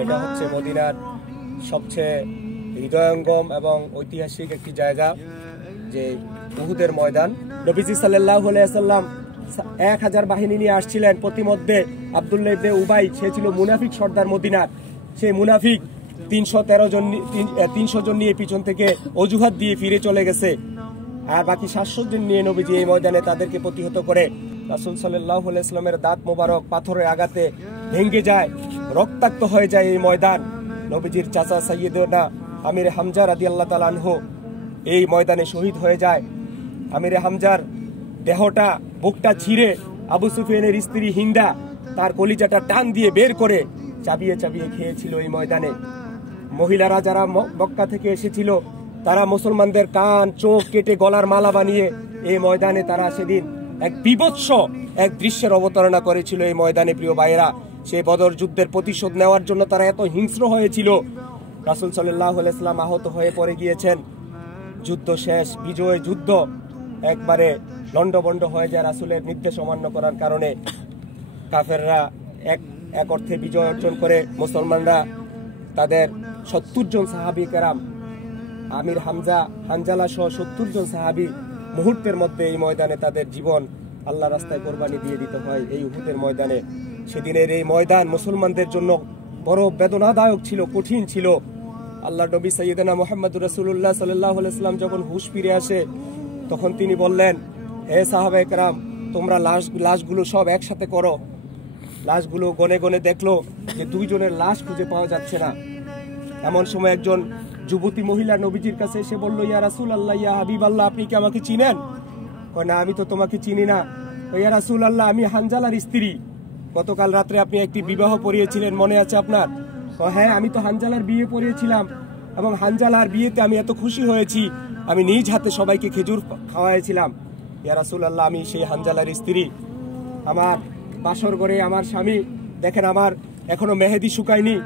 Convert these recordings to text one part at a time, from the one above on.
এটা হচ্ছে মদিনার সবচেয়ে হৃদয়ঙ্গম এবং ঐতিহাসিক একটি জায়গা, যে উহুদের ময়দান। নবীজি সাল্লাল্লাহু আলাইহি ওয়াসাল্লাম 1000 বাহিনী নিয়ে আসছিলেন। প্রতিমধ্যে আব্দুল্লাহ ইবনে উবাই, সে ছিল মুনাফিক সর্দার মদিনার। সেই মুনাফিক 300 জন নিয়ে পিছন থেকে অজুহাত দিয়ে ফিরে চলে গেছে। আর বাকি 700 জন নিয়ে নবীজি এই ময়দানে তাদেরকে প্রতিহত করে রাসূল সাল্লাল্লাহু আলাইহি ওয়াসাল্লামের দাঁত মোবারক পাথরের আঘাতে ভেঙে যায়, রক্তাক্ত হয়ে যায় এই ময়দান। নবীজির চাচা সাইয়্যিদনা আমির হামজা রাদিয়াল্লাহু তাআলা আনহু এই ময়দানে শহীদ হয়ে যায়। আমির হামজার দেহটা, বুকটা ছিঁড়ে আবু সুফিয়ানের স্ত্রী হিন্দা তার কলিজাটা টান দিয়ে বের করে চাবিয়ে চাবিয়ে খেয়েছিল এই ময়দানে। মহিলারা যারা মক্কা থেকে এসেছিল, তারা মুসলমানদের কান চোখ কেটে গলার মালা বানিয়ে এই ময়দানে তারা সেদিন এক বিভৎস এক দৃশ্যের অবতারণা করেছিল এই ময়দানে। প্রিয় ভাইয়েরা, সেই বদর যুদ্ধের প্রতিশোধ নেওয়ার জন্য তারা এত হিংস্র হয়েছিল। রাসূল সাল্লাল্লাহু আলাইহি ওয়াসাল্লাম আহত হয়ে পড়ে গিয়েছেন। যুদ্ধ শেষ, বিজয় যুদ্ধ একবারে লন্ডভন্ড হয়ে যায় রাসূলের নির্দেশ অমান্য করার কারণে। কাফেররা এক অর্থে বিজয় অর্জন করে। মুসলমানরা তাদের 70 জন সাহাবী কেরাম, আমির হামজা, হানজালা সহ 70 জন সাহাবী মুহূর্তের মধ্যে এই ময়দানে তাদের জীবন আল্লাহ রাস্তায় কোরবানি দিয়ে দিতে হয় এই উহুদের ময়দানে। সেদিনের এই ময়দান মুসলমানদের জন্য বড় বেদনাদায়ক ছিল, কঠিন ছিল। আল্লাহর নবী সাইয়্যিদনা মুহাম্মদুর রাসূলুল্লাহ সাল্লাল্লাহু আলাইহি ওয়াসাল্লাম যখন হুঁশ ফিরে আসে, তখন তিনি বললেন, হে সাহাবায়ে কেরাম, তোমরা লাশগুলো সব একসাথে করো। লাশগুলো গনে গনে দেখলো যে 2 জনের লাশ খুঁজে পাওয়া যাচ্ছে না। এমন সময় একজন যুবতী মহিলা নবীজির কাছে এসে বলল, ইয়া রাসূলুল্লাহ, ইয়া হাবিবাল্লাহ, আপনি কি আমাকে চিনেন? কয়, না, আমি তো তোমাকে চিনি না। ইয়া রাসূলুল্লাহ, আমি হানজালার স্ত্রী। গতকাল রাত্রে আপনি একটি বিবাহ পড়িয়েছিলেন, মনে আছে আপনার? হ্যাঁ, আমি তো হানজালার বিয়ে পড়িয়েছিলাম এবং হানজালার বিয়েতে আমি এত খুশি হয়েছি, আমি নিজ হাতে সবাইকে খেজুর খাওয়াইছিলাম। ইয়া রাসূলুল্লাহ, আমি সেই হানজালার স্ত্রী। আমার বাসর ঘরে আমার স্বামী, দেখেন আমার এখনো মেহেদি শুকায়নি।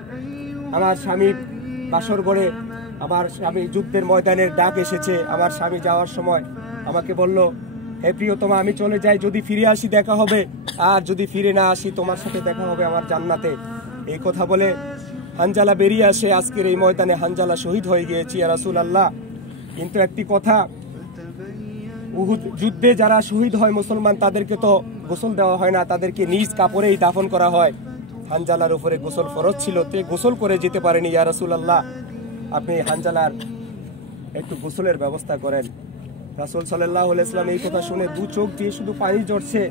আমার স্বামী বাসর ঘরে, আমার স্বামী যুদ্ধের ময়দানের ডাক এসেছে। আমার স্বামী যাওয়ার সময় আমাকে বলল, হে প্রিয়তমা, আমি চলে যাই, যদি ফিরে আসি দেখা হবে, আর যদি ফিরে না আসি তোমার সাথে দেখা হবে আমার জান্নাতে। এই কথা বলে হানজালা বেরিয়ে আসে। আজকের এই ময়দানে হানজালা শহীদ হয়ে গিয়েছি ইয়া রাসূলুল্লাহ। কিন্তু একটি কথা, উহুদ যুদ্ধে যারা শহীদ হয় মুসলমান, তাদেরকে তো গোসল দেওয়া হয় না, তাদেরকে নিজ কাপড়েই দাফন করা হয়। হানজালার উপরে গোসল ফরজ ছিল, তে গোসল করে যেতে পারেনি। ইয়া রাসূলুল্লাহ, আপনি হানজালার একটু গোসলের ব্যবস্থা করেন। রাসূল সাল্লাল্লাহু আলাইহি ওয়াসাল্লাম এই কথা শুনে 2 চোখ দিয়ে শুধু পানি ঝরছে,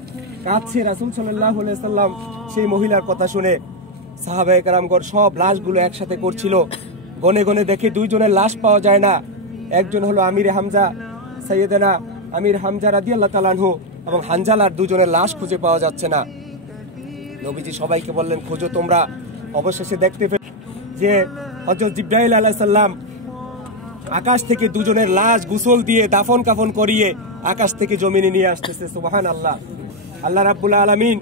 কাঁদছে। রাসূল সাল্লাল্লাহু আলাইহি ওয়াসাল্লাম সেই মহিলার কথা শুনে সাহাবায়ে কেরামগণ সব লাশগুলো একসাথে করছিল। গনে গনে দেখে 2 জনের লাশ পাওয়া যায় না। একজন হলো আমির হামজা, সাইয়্যিদনা আমির হামজা রাদিয়াল্লাহু তাআলা আনহু, এবং হানজালার 2 জনের লাশ খুঁজে পাওয়া যাচ্ছে না। নবীজি সবাইকে বললেন, খোঁজো তোমরা। অবশেষে দেখতে পেলেন যে হযরত জিবরাইল আলাইহিস সালাম আকাশ থেকে 2 জনের লাশ গোসল দিয়ে দাফন কাফন করিয়ে আকাশ থেকে জমিনে নিয়ে আসতেছে। সুবহানাল্লাহ। আল্লাহ রাব্বুল আলামিন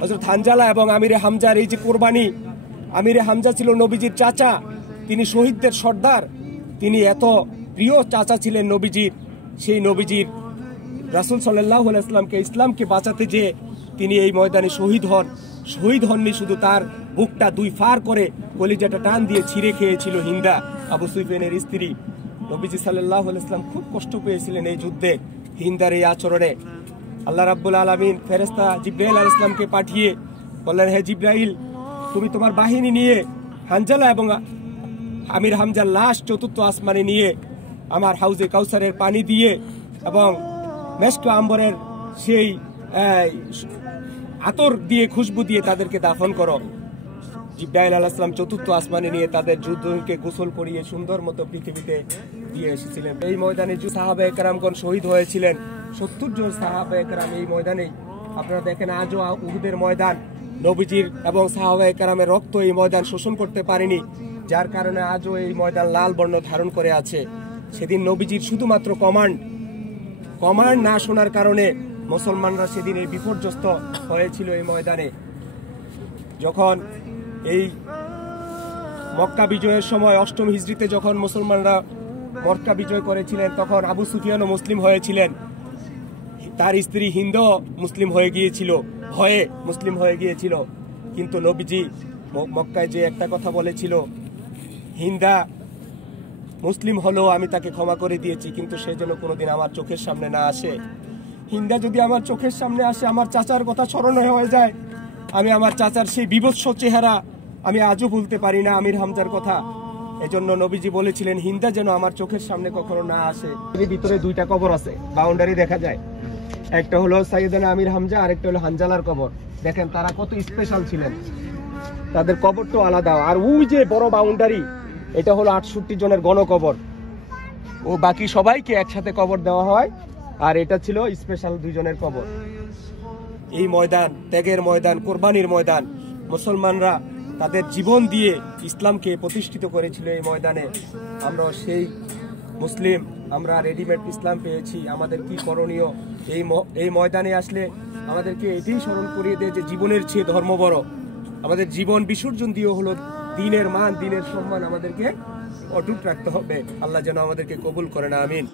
হযরত হানজালা এবং আমিরে হামজার এই যে কোরবানি, আমিরে হামজা ছিল নবীজির চাচা, তিনি শহীদদের সর্দার, তিনি এত প্রিয় চাচা ছিলেন নবীজির। সেই নবীজির রাসূল সাল্লাল্লাহু আলাইহি ওয়াসাল্লামকে, ইসলামকে বাঁচাতে যে তিনি এই ময়দানে শহীদ হন। শহীদ হননি শুধু, তার বুকটা 2 ফার করে কলিজাটা টান দিয়ে ছিঁড়ে খেয়েছিল হিন্দা, আবু সুফিয়ানের স্ত্রী। নবীজি সাল্লাল্লাহু আলাইহি ওয়াসাল্লাম খুব কষ্ট পেয়েছিলেন এই যুদ্ধে, হিন্দার এই আচরণে। আল্লাহ রাব্বুল আলামিন ফেরেশতা জিবরাইল আলাইহিস সালামকে পাঠিয়ে বললেন, হে জিবরাইল, তুমি তোমার বাহিনী নিয়ে হানজালা এবং আমির হামজার লাশ 4th আসমানে নিয়ে আমার হাউজে কাউসারের পানি দিয়ে এবং মেশক আম্বরের সেই আতর দিয়ে, খুশবু দিয়ে তাদেরকে দাফন করো। জিবরাইল আলাইহিস সালাম 4th আসমানে নিয়ে তাদের যুদ্ধকে গোসল করিয়ে সুন্দর মতো পৃথিবীতে দিয়ে এসেছিলেন। এই ময়দানে যে সাহাবায়ে কেরামগণ শহীদ হয়েছিলেন, 70 জন সাহাবায়ে কেরাম এই ময়দানে। আপনারা দেখেন আজও উহুদের ময়দান, নবীজির এবং সাহাবায়ে কেরামের রক্ত এই ময়দান শোষণ করতে পারেনি, যার কারণে আজও এই ময়দান লাল বর্ণ ধারণ করে আছে। সেদিন নবীজির শুধুমাত্র কমান্ড না শোনার কারণে মুসলমানরা সেদিন এই বিপর্যস্ত হয়েছিল এই ময়দানে। যখন এই মক্কা বিজয়ের সময় 8ম হিজরিতে যখন মুসলমানরা মক্কা বিজয় করেছিলেন, তখন আবু সুফিয়ানও মুসলিম হয়েছিলেন, তার স্ত্রী হিন্দ মুসলিম হয়ে গিয়েছিল, ভয়ে মুসলিম হয়ে গিয়েছিল। কিন্তু নবীজি মক্কায় যে একটা কথা বলেছিল, হিন্দা মুসলিম হলেও আমি তাকে ক্ষমা করে দিয়েছি, কিন্তু সে যেন কোনোদিন আমার চোখের সামনে না আসে। হিন্দা যদি আমার চোখের সামনে আসে, আমার চাচার কথা স্মরণ হয়ে যায়। আমি আমার চাচার সেই বিভৎস চেহারা আমি আজও ভুলতে পারি না, আমির হামজার কথা। এজন্য নবীজি বলেছিলেন হিন্দা যেন আমার চোখের সামনে কখনো না আসে। এর ভিতরে দুইটা কবর আছে, বাউন্ডারি দেখা যায়। একটা হলো সাইয়েদনা আমির হামজা, আরেকটা হলো হানজালার কবর। দেখেন তারা কত স্পেশাল ছিলেন, তাদের কবরটাও আলাদা। আর ওই যে বড় বাউন্ডারি, এটা হলো 68 জনের গণকবর। ও বাকি সবাইকে একসাথে কবর দেওয়া হয়, আর এটা ছিল স্পেশাল 2 জনের কবর। এই ময়দান ত্যাগের ময়দান, কোরবানির ময়দান। মুসলমানরা তাদের জীবন দিয়ে ইসলামকে প্রতিষ্ঠিত করেছিল এই ময়দানে। আমরা সেই মুসলিম, আমরা রেডিমেড ইসলাম পেয়েছি। আমাদের কি করণীয়? এই ময়দানে আসলে আমাদেরকে এটাই স্মরণ করিয়ে দেয় যে জীবনের চেয়ে ধর্ম বড়। আমাদের জীবন বিসর্জন দিয়ে হলো দিনের মান, দিনের সম্মান আমাদেরকে অটুট রাখতে হবে। আল্লাহ যেন আমাদেরকে কবুল করেন, আমিন।